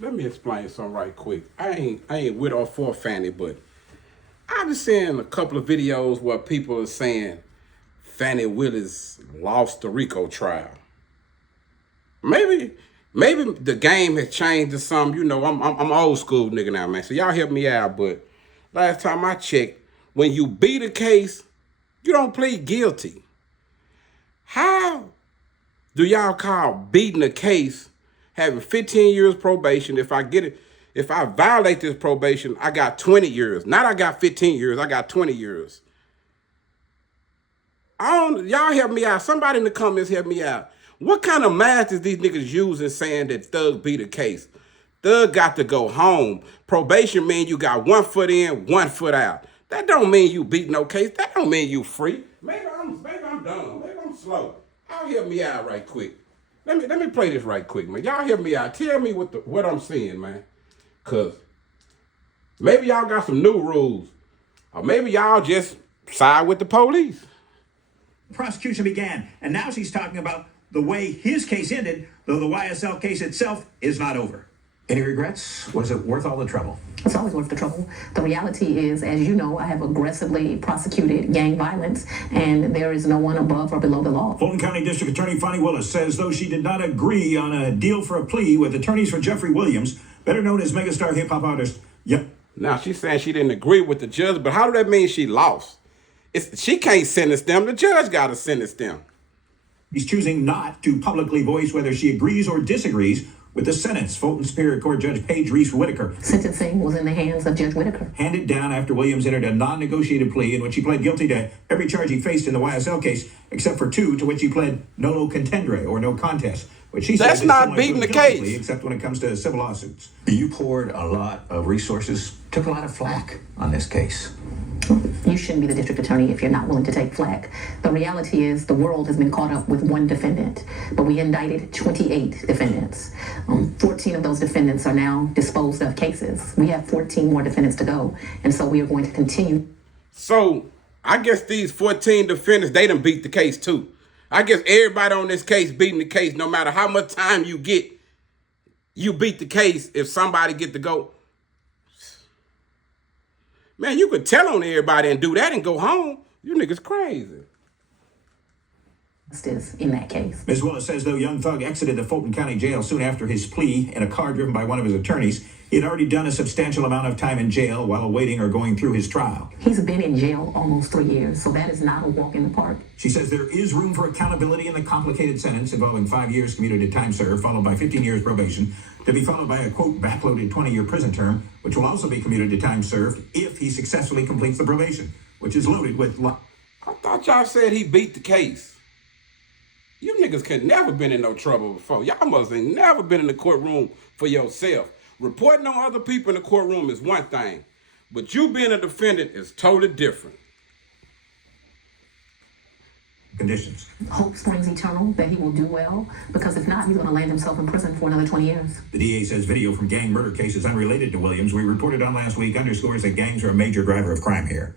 let me explain something right quick. I ain't with or for Fannie, but I've been seeing a couple of videos where people are saying Fannie Willis lost the RICO trial. Maybe the game has changed to something. You know, I'm old school nigga now, man. So y'all help me out. But last time I checked, when you beat a case, you don't plead guilty. How do y'all call beating a case having 15 years probation? If I violate this probation, I got 20 years. Not I got 15 years, I got 20 years. Y'all help me out. Somebody in the comments help me out. What kind of math is these niggas using saying that Thug beat a case? Thug got to go home. Probation mean you got 1 foot in, 1 foot out. That don't mean you beat no case. That don't mean you free. Maybe I'm dumb. Maybe I'm slow. Y'all help me out right quick. Let me play this right quick, man. Y'all help me out. Tell me what I'm seeing, man. Cause maybe y'all got some new rules. Or maybe y'all just side with the police. Prosecution began, and now she's talking about the way his case ended, though the YSL case itself is not over. Any regrets? Was it worth all the trouble? It's always worth the trouble. The reality is, as you know, I have aggressively prosecuted gang violence, and there is no one above or below the law. Fulton County District Attorney FANNI Willis says though she did not agree on a deal for a plea with attorneys for Jeffrey Williams, better known as megastar hip-hop artist, Now, she's saying she didn't agree with the judge, but how do that mean she lost? She can't sentence them. The judge got to sentence them. He's choosing not to publicly voice whether she agrees or disagrees with the sentence. Fulton Superior Court Judge Paige Reese Whitaker. Sentencing was in the hands of Judge Whitaker. Handed down after Williams entered a non-negotiated plea in which he pled guilty to every charge he faced in the YSL case, except for 2 to which he pled nolo contendere, or no contest. Which she says That's not beating the case. Plea, except when it comes to civil lawsuits. You poured a lot of resources, took a lot of flack on this case. You shouldn't be the district attorney if you're not willing to take flack. The reality is the world has been caught up with 1 defendant, but we indicted 28 defendants. 14 of those defendants are now disposed of cases. We have 14 more defendants to go, and so we are going to continue. So I guess these 14 defendants, they done beat the case too. I guess everybody on this case beating the case, no matter how much time you get, you beat the case if somebody get to go. Man, you could tell on everybody and do that and go home. You niggas crazy. In that case. Ms. Willis says though Young Thug exited the Fulton County Jail soon after his plea in a car driven by one of his attorneys, he had already done a substantial amount of time in jail while awaiting or going through his trial. He's been in jail almost 3 years, so that is not a walk in the park. She says there is room for accountability in the complicated sentence involving 5 years commuted time served, followed by 15 years probation, to be followed by a, quote, backloaded 20-year prison term, which will also be commuted to time served if he successfully completes the probation, which is loaded with... I thought y'all said he beat the case. You niggas could never been in no trouble before. Y'all must have never been in the courtroom for yourself. Reporting on other people in the courtroom is one thing, but you being a defendant is totally different. Conditions. Hope springs eternal that he will do well, because if not, he's going to land himself in prison for another 20 years. The DA says video from gang murder cases unrelated to Williams we reported on last week underscores that gangs are a major driver of crime here.